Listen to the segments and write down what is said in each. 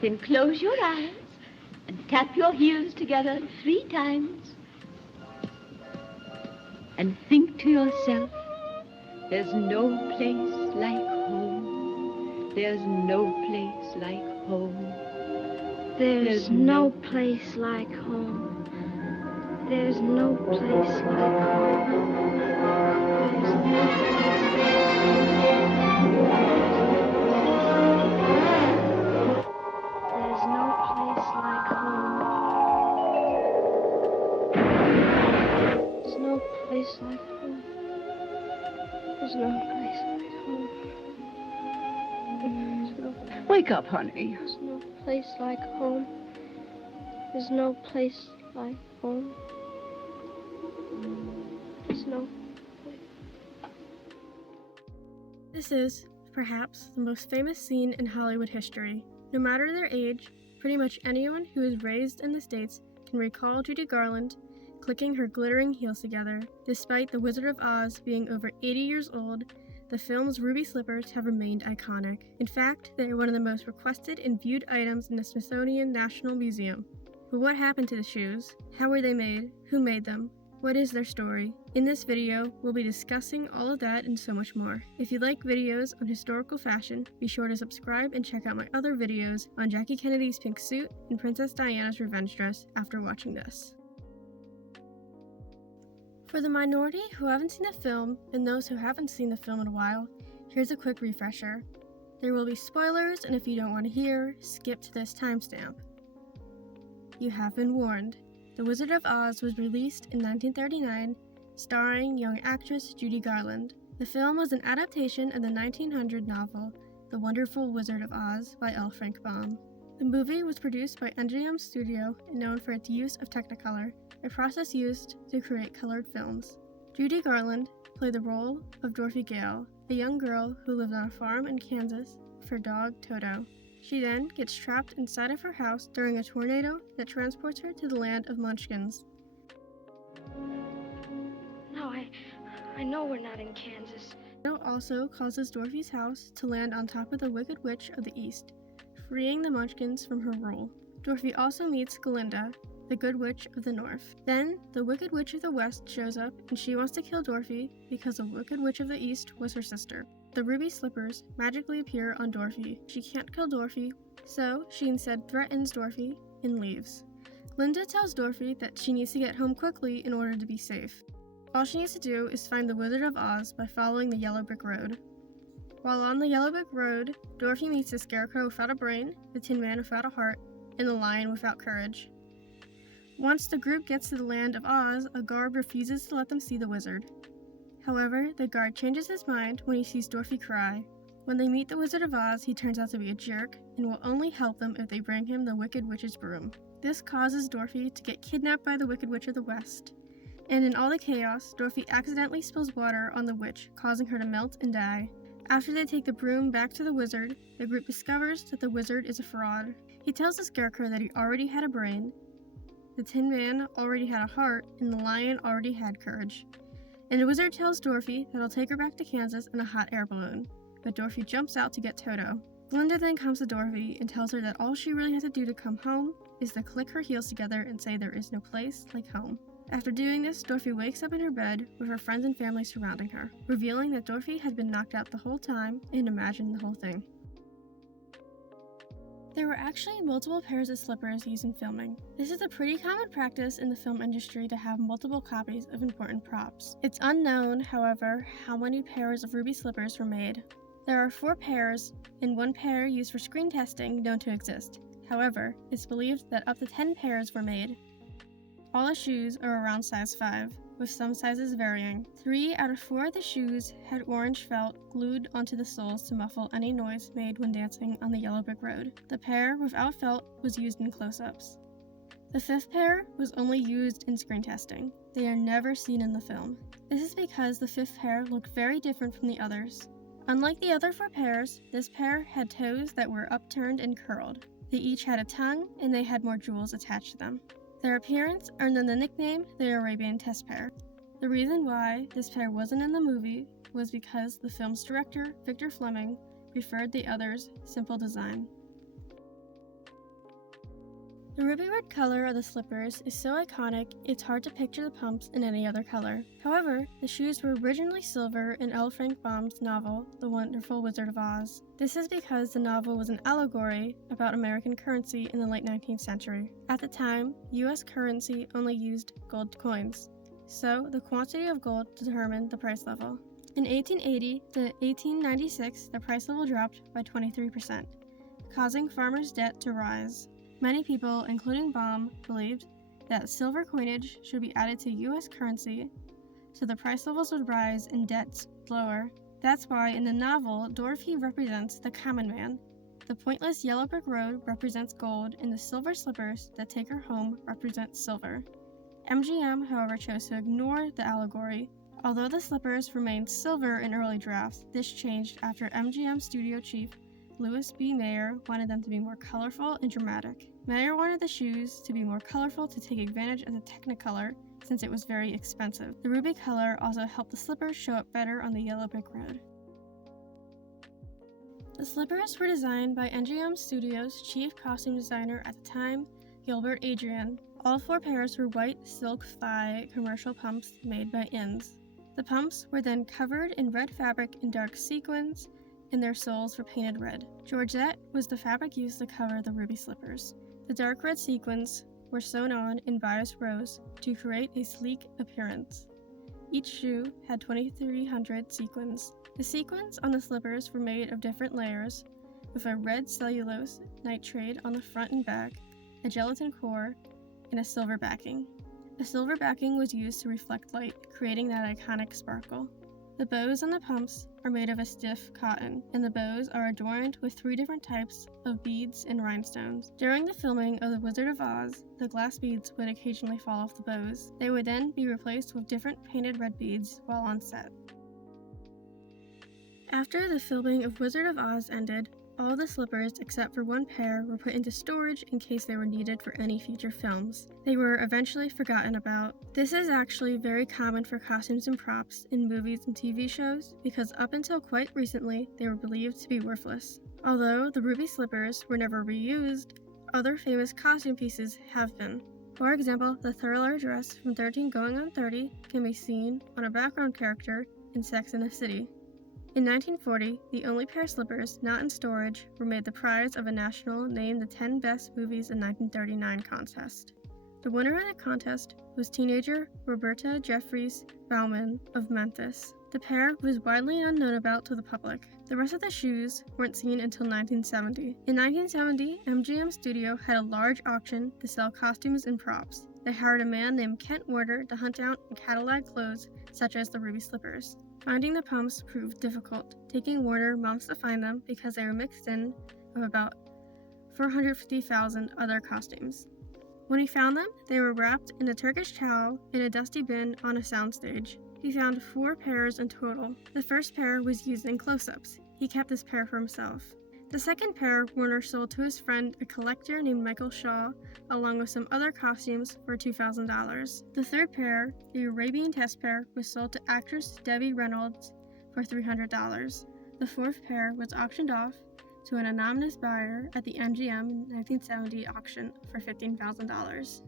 Then close your eyes and tap your heels together 3 times. And think to yourself, there's no place like home. There's no place like home. There's no place like home. There's no place like home. There's no place like home. There's no place like home. There's no place like home. There's no Wake up, honey. There's no place like home. There's no place like home. There's no place. This is, perhaps, the most famous scene in Hollywood history. No matter their age, pretty much anyone who was raised in the States can recall Judy Garland clicking her glittering heels together. Despite The Wizard of Oz being over 80 years old, the film's ruby slippers have remained iconic. In fact, they are one of the most requested and viewed items in the Smithsonian National Museum. But what happened to the shoes? How were they made? Who made them? What is their story? In this video, we'll be discussing all of that and so much more. If you like videos on historical fashion, be sure to subscribe and check out my other videos on Jackie Kennedy's pink suit and Princess Diana's revenge dress after watching this. For the minority who haven't seen the film and those who haven't seen the film in a while, here's a quick refresher. There will be spoilers, and if you don't want to hear, skip to this timestamp. You have been warned. The Wizard of Oz was released in 1939, starring young actress Judy Garland. The film was an adaptation of the 1900 novel The Wonderful Wizard of Oz by L. Frank Baum. The movie was produced by MGM Studio and known for its use of Technicolor, a process used to create colored films. Judy Garland played the role of Dorothy Gale, a young girl who lived on a farm in Kansas with her dog Toto. She then gets trapped inside of her house during a tornado that transports her to the land of Munchkins. No, I know we're not in Kansas. The tornado also causes Dorothy's house to land on top of the Wicked Witch of the East, freeing the Munchkins from her rule. Dorothy also meets Glinda, the Good Witch of the North. Then, the Wicked Witch of the West shows up, and she wants to kill Dorothy because the Wicked Witch of the East was her sister. The ruby slippers magically appear on Dorothy. She can't kill Dorothy, so she instead threatens Dorothy and leaves. Glinda tells Dorothy that she needs to get home quickly in order to be safe. All she needs to do is find the Wizard of Oz by following the Yellow Brick Road. While on the Yellow Brick Road, Dorothy meets the Scarecrow without a brain, the Tin Man without a heart, and the Lion without courage. Once the group gets to the land of Oz, a guard refuses to let them see the wizard. However, the guard changes his mind when he sees Dorothy cry. When they meet the Wizard of Oz, he turns out to be a jerk and will only help them if they bring him the Wicked Witch's broom. This causes Dorothy to get kidnapped by the Wicked Witch of the West. And in all the chaos, Dorothy accidentally spills water on the witch, causing her to melt and die. After they take the broom back to the wizard, the group discovers that the wizard is a fraud. He tells the Scarecrow that he already had a brain, the Tin Man already had a heart, and the Lion already had courage. And the wizard tells Dorothy that he'll take her back to Kansas in a hot air balloon, but Dorothy jumps out to get Toto. Glinda then comes to Dorothy and tells her that all she really has to do to come home is to click her heels together and say there is no place like home. After doing this, Dorothy wakes up in her bed with her friends and family surrounding her, revealing that Dorothy had been knocked out the whole time and imagined the whole thing. There were actually multiple pairs of slippers used in filming. This is a pretty common practice in the film industry to have multiple copies of important props. It's unknown, however, how many pairs of ruby slippers were made. There are 4 pairs, and 1 pair used for screen testing known to exist. However, it's believed that up to 10 pairs were made. All the shoes are around size 5, with some sizes varying. 3 out of 4 of the shoes had orange felt glued onto the soles to muffle any noise made when dancing on the Yellow Brick Road. The pair without felt was used in close-ups. The 5th pair was only used in screen testing. They are never seen in the film. This is because the 5th pair looked very different from the others. Unlike the other 4 pairs, this pair had toes that were upturned and curled. They each had a tongue, and they had more jewels attached to them. Their appearance earned them the nickname the Arabian Test Pair. The reason why this pair wasn't in the movie was because the film's director, Victor Fleming, preferred the others' simple design. The ruby red color of the slippers is so iconic, it's hard to picture the pumps in any other color. However, the shoes were originally silver in L. Frank Baum's novel, The Wonderful Wizard of Oz. This is because the novel was an allegory about American currency in the late 19th century. At the time, U.S. currency only used gold coins, so the quantity of gold determined the price level. In 1880 to 1896, the price level dropped by 23%, causing farmers' debt to rise. Many people, including Baum, believed that silver coinage should be added to U.S. currency so the price levels would rise and debts lower. That's why in the novel, Dorothy represents the common man. The pointless yellow brick road represents gold, and the silver slippers that take her home represent silver. MGM, however, chose to ignore the allegory. Although the slippers remained silver in early drafts, this changed after MGM studio chief Louis B. Mayer wanted them to be more colorful and dramatic. Mayer wanted the shoes to be more colorful to take advantage of the Technicolor, since it was very expensive. The ruby color also helped the slippers show up better on the yellow brick road. The slippers were designed by MGM Studios' chief costume designer at the time, Gilbert Adrian. All 4 pairs were white silk thigh commercial pumps made by Inns. The pumps were then covered in red fabric and dark sequins, and their soles were painted red. Georgette was the fabric used to cover the ruby slippers. The dark red sequins were sewn on in bias rows to create a sleek appearance. Each shoe had 2,300 sequins. The sequins on the slippers were made of different layers, with a red cellulose nitride on the front and back, a gelatin core, and a silver backing. The silver backing was used to reflect light, creating that iconic sparkle. The bows on the pumps are made of a stiff cotton, and the bows are adorned with 3 different types of beads and rhinestones. During the filming of The Wizard of Oz, the glass beads would occasionally fall off the bows. They would then be replaced with different painted red beads while on set. After the filming of Wizard of Oz ended, all the slippers except for 1 pair were put into storage in case they were needed for any future films. They were eventually forgotten about. This is actually very common for costumes and props in movies and TV shows because up until quite recently they were believed to be worthless. Although the ruby slippers were never reused, other famous costume pieces have been. For example, the thriller dress from 13 Going on 30 can be seen on a background character in Sex and the City. In 1940, the only pair of slippers not in storage were made the prize of a national Name the 10 Best Movies in 1939 contest. The winner of the contest was teenager Roberta Jeffries Bauman of Memphis. The pair was widely unknown about to the public. The rest of the shoes weren't seen until 1970. In 1970, MGM Studio had a large auction to sell costumes and props. They hired a man named Kent Warder to hunt out and catalog clothes such as the ruby slippers. Finding the pumps proved difficult, taking Warner months to find them because they were mixed in with about 450,000 other costumes. When he found them, they were wrapped in a Turkish towel in a dusty bin on a soundstage. He found 4 pairs in total. The first pair was used in close-ups. He kept this pair for himself. The second pair Warner sold to his friend, a collector named Michael Shaw, along with some other costumes for $2,000. The third pair, the Arabian test pair, was sold to actress Debbie Reynolds for $300. The fourth pair was auctioned off to an anonymous buyer at the MGM 1970 auction for $15,000.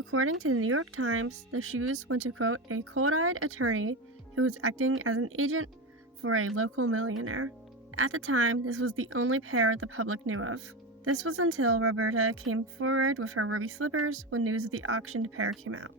According to the New York Times, the shoes went to, quote, a cold-eyed attorney who was acting as an agent for a local millionaire. At the time, this was the only pair the public knew of. This was until Roberta came forward with her ruby slippers when news of the auctioned pair came out.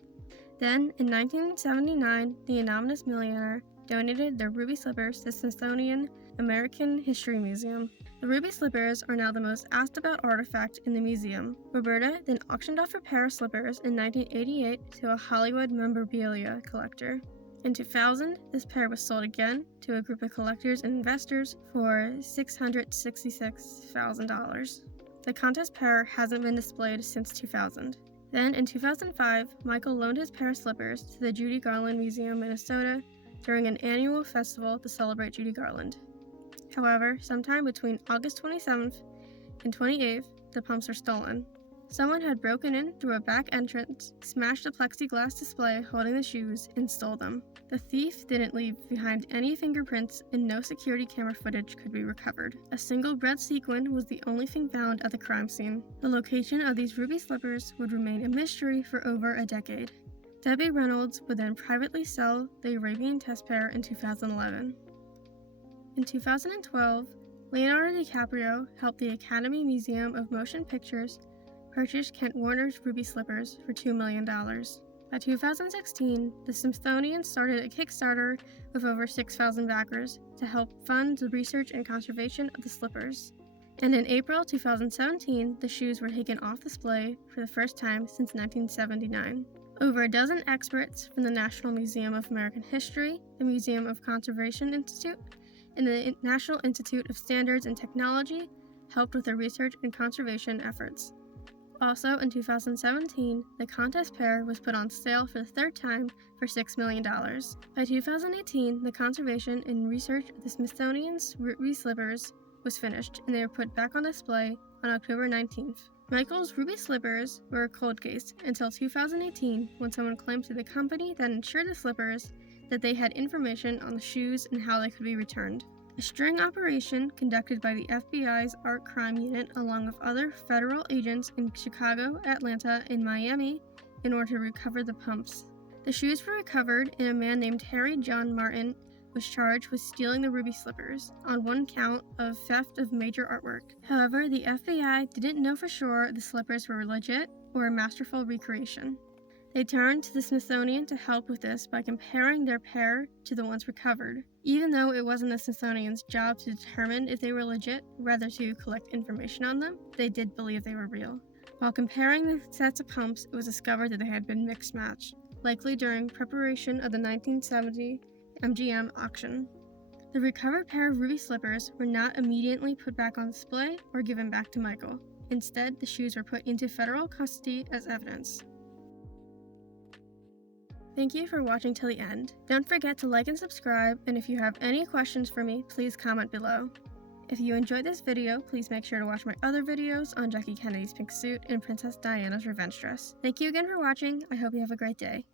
Then, in 1979, the anonymous millionaire donated their ruby slippers to the Smithsonian American History Museum. The ruby slippers are now the most asked about artifact in the museum. Roberta then auctioned off her pair of slippers in 1988 to a Hollywood memorabilia collector. In 2000, this pair was sold again to a group of collectors and investors for $666,000. The contest pair hasn't been displayed since 2000. Then, in 2005, Michael loaned his pair of slippers to the Judy Garland Museum, Minnesota, during an annual festival to celebrate Judy Garland. However, sometime between August 27th and 28th, the pumps are stolen. Someone had broken in through a back entrance, smashed a plexiglass display holding the shoes, and stole them. The thief didn't leave behind any fingerprints, and no security camera footage could be recovered. A single red sequin was the only thing found at the crime scene. The location of these ruby slippers would remain a mystery for over a decade. Debbie Reynolds would then privately sell the Arabian test pair in 2011. In 2012, Leonardo DiCaprio helped the Academy Museum of Motion Pictures purchase Kent Warner's ruby slippers for $2 million. By 2016, the Smithsonian started a Kickstarter with over 6,000 backers to help fund the research and conservation of the slippers. And in April 2017, the shoes were taken off display for the first time since 1979. Over a dozen experts from the National Museum of American History, the Museum of Conservation Institute, and the National Institute of Standards and Technology helped with the research and conservation efforts. Also, in 2017, the contest pair was put on sale for the third time for $6 million. By 2018, the conservation and research of the Smithsonian's ruby slippers was finished, and they were put back on display on October 19th. Michael's ruby slippers were a cold case until 2018, when someone claimed to the company that insured the slippers that they had information on the shoes and how they could be returned. A string operation conducted by the FBI's Art Crime Unit along with other federal agents in Chicago, Atlanta, and Miami in order to recover the pumps. The shoes were recovered, and a man named Harry John Martin was charged with stealing the ruby slippers on one count of theft of major artwork. However, the FBI didn't know for sure the slippers were legit or a masterful recreation. They turned to the Smithsonian to help with this by comparing their pair to the ones recovered. Even though it wasn't the Smithsonian's job to determine if they were legit, rather to collect information on them, they did believe they were real. While comparing the sets of pumps, it was discovered that they had been mixed-matched, likely during preparation of the 1970 MGM auction. The recovered pair of ruby slippers were not immediately put back on display or given back to Michael. Instead, the shoes were put into federal custody as evidence. Thank you for watching till the end. Don't forget to like and subscribe, and if you have any questions for me, please comment below. If you enjoyed this video, please make sure to watch my other videos on Jackie Kennedy's pink suit and Princess Diana's revenge dress. Thank you again for watching. I hope you have a great day.